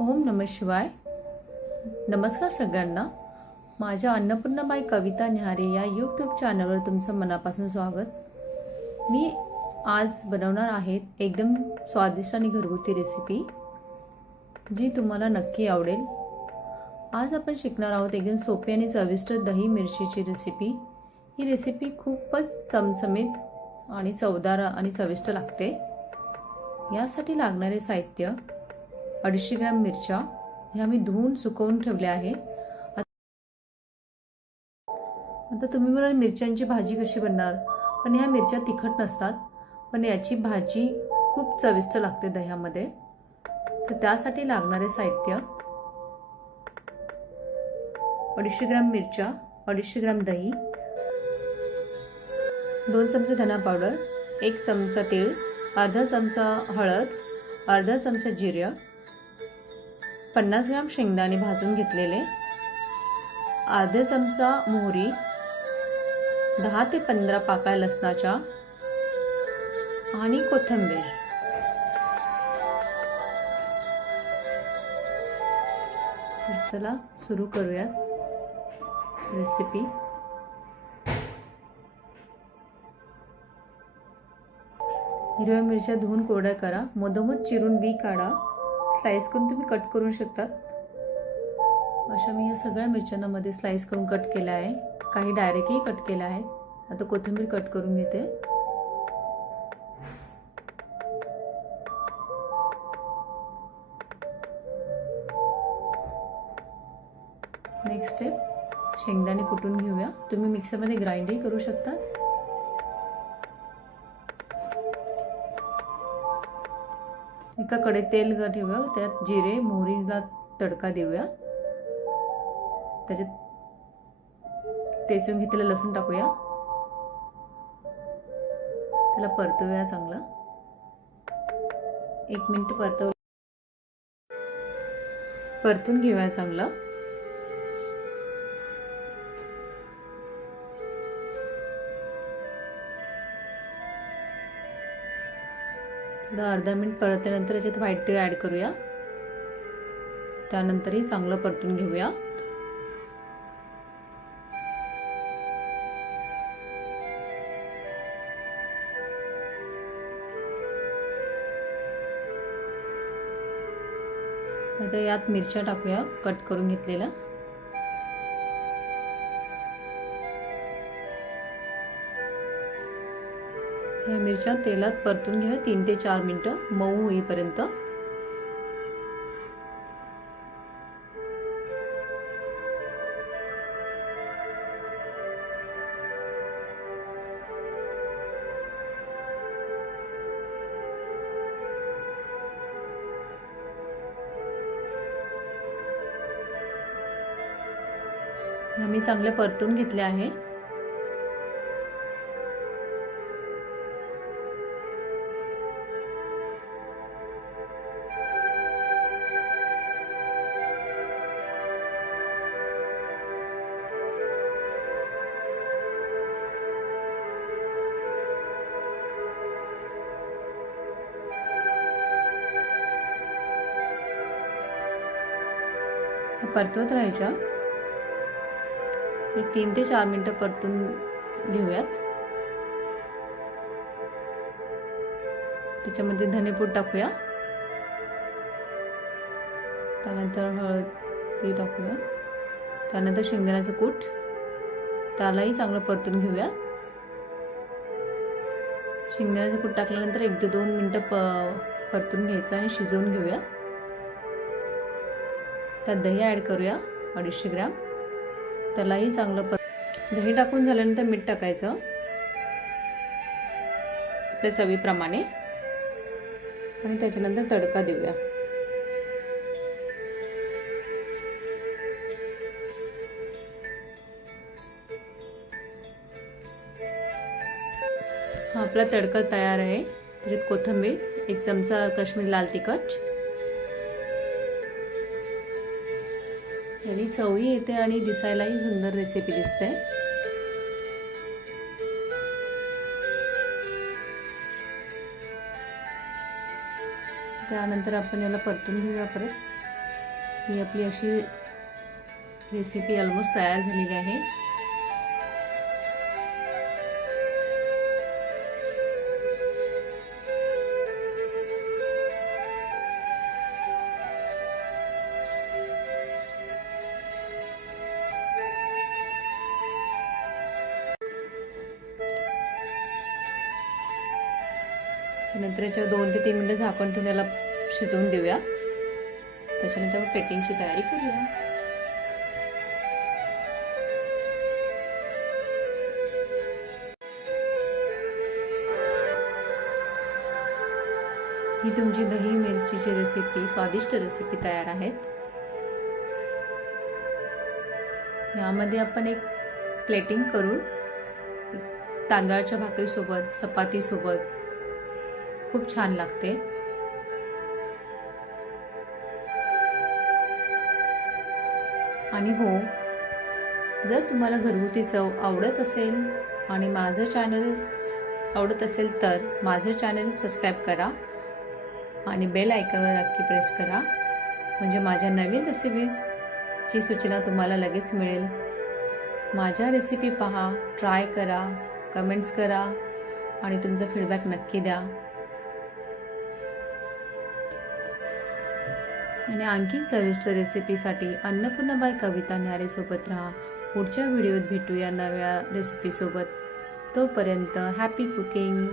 ओम नमः शिवाय. नमस्कार सगळ्यांना. माझ्या अन्नपूर्णाबाई कविता न्याहारे या यूट्यूब चॅनलवर तुमचं मनापासून स्वागत. मी आज बनवणार आहे एकदम स्वादिष्ट आणि घरगुती रेसिपी जी तुम्हाला नक्की आवडेल. आज आपण शिकणार आहोत एकदम सोपी आणि चविष्ट दही मिरचीची रेसिपी. ही रेसिपी खूपच चमचमीत आणि चवदार आणि चविष्ट लागते. यासाठी लागणारे साहित्य 250 ग्रॅम मिरच्या, ह्या मी धुवून सुकवून ठेवल्या आहे. आता तुम्ही म्हणाल मिरच्यांची भाजी कशी बनणार, पण ह्या मिरच्या तिखट नसतात, पण याची भाजी खूप चविष्ट लागते दह्यामध्ये. तर त्यासाठी लागणारे साहित्य 250 ग्रॅम मिरच्या, 250 ग्रॅम दही, 2 चमचे धना पावडर, 1 चमचा तेल, अर्धा चमचा हळद, अर्धा चमचा जिरे, 50 ग्रॅम शेंगदाणे भाजून घेतलेले, अर्धा चमचा मोहरी, 10 ते 15 पाकळ्या लसणाच्या आणि कोथिंबीर. चला सुरू करूया रेसिपी. हिरव्या मिरच्या धुवून कोरड्या करा. मधोमध चिरून बी काढा. स्लाइस करून तुम्ही कट करू शकता. अशा मी या सगळ्या मिरच्यांना मध्ये स्लाइस करून कट केल्या आहे. काही डायरेक्टही कट केल्या आहेत. आता कोथिंबीर कट करून घेते. नेक्स्ट स्टेप, शेंगदाणे कुटून घेऊया. तुम्ही मिक्सरमध्ये ग्राइंडही करू शकता. एका कढईत तेल ठेवूया. त्यात जिरे मोहरीला तडका देऊया. त्याच्यात टेचून घेतलेलं लसूण टाकूया. त्याला परतूया चांगलं. 1 मिनिट परतून घेऊया चांगलं. थोडं अर्धा मिनिट परतल्यानंतर याच्यात व्हाईट तीळ ॲड करूया. त्यानंतरही चांगलं परतून घेऊया. आता यात मिरच्या टाकूया कट करून घेतलेल्या. या मिरच्या तेलात परतून घ्या 3 ते 4 मिनिटं मऊ होईपर्यंत. मी चांगले परतून घेतले आहे. परतवत राहायच्या. 3 ते 4 मिनिटं परतून घेऊयात. त्याच्यामध्ये धनेपूड टाकूया. त्यानंतर हळदी टाकूया. त्यानंतर शेंगदाण्याचं कूट, त्यालाही चांगलं परतून घेऊया. शेंगदाण्याचं कूट टाकल्यानंतर 1 ते 2 मिनिटं परतून घ्यायचं आणि शिजवून घेऊया. त्यात दही ॲड करूया 250 ग्रॅम. त्यालाही चांगलं दही टाकून झाल्यानंतर मीठ टाकायचं आपल्या चवीप्रमाणे आणि त्याच्यानंतर तडका देऊया. हा आपला तडका तयार आहे. त्याच्यात कोथिंबीर, 1 चमचा काश्मीरी लाल तिखट, यानी चवही येते आणि दिसायलाही सुंदर रेसिपी दिसते. त्यानंतर आपण याला परतून घेऊया परत. ही आपली अशी रेसिपी ऑलमोस्ट तयार झालेली आहे. नंतर याच्यावर 2 ते 3 मिनिटं झाकण ठेवून याला शिजवून देऊया. त्याच्यानंतर आपण पेटिंगची तयारी करूया. ही तुमची दही मिरचीची रेसिपी, स्वादिष्ट रेसिपी तयार आहेत. यामध्ये आपण एक प्लेटिंग करून तांदळाच्या भाकरीसोबत, चपातीसोबत खूप छान लागते. आणि हो, जर तुम्हाला घरगुती चव आवडत असेल आणि माझं चॅनल आवडत असेल तर माझं चॅनल सबस्क्राईब करा आणि बेल आयकॉनवर नक्की प्रेस करा, म्हणजे माझ्या नवीन रेसिपीजची सूचना तुम्हाला लगेच मिळेल. माझ्या रेसिपी पहा, ट्राय करा, कमेंट्स करा आणि तुमचा फीडबॅक नक्की द्या. आणि आणखीन चविष्ट रेसिपीसाठी अन्नपूर्णाबाई कविता न्यारे सोबत राहा. पुढच्या व्हिडिओत भेटूया नव्या रेसिपीसोबत. तोपर्यंत हॅपी कुकिंग.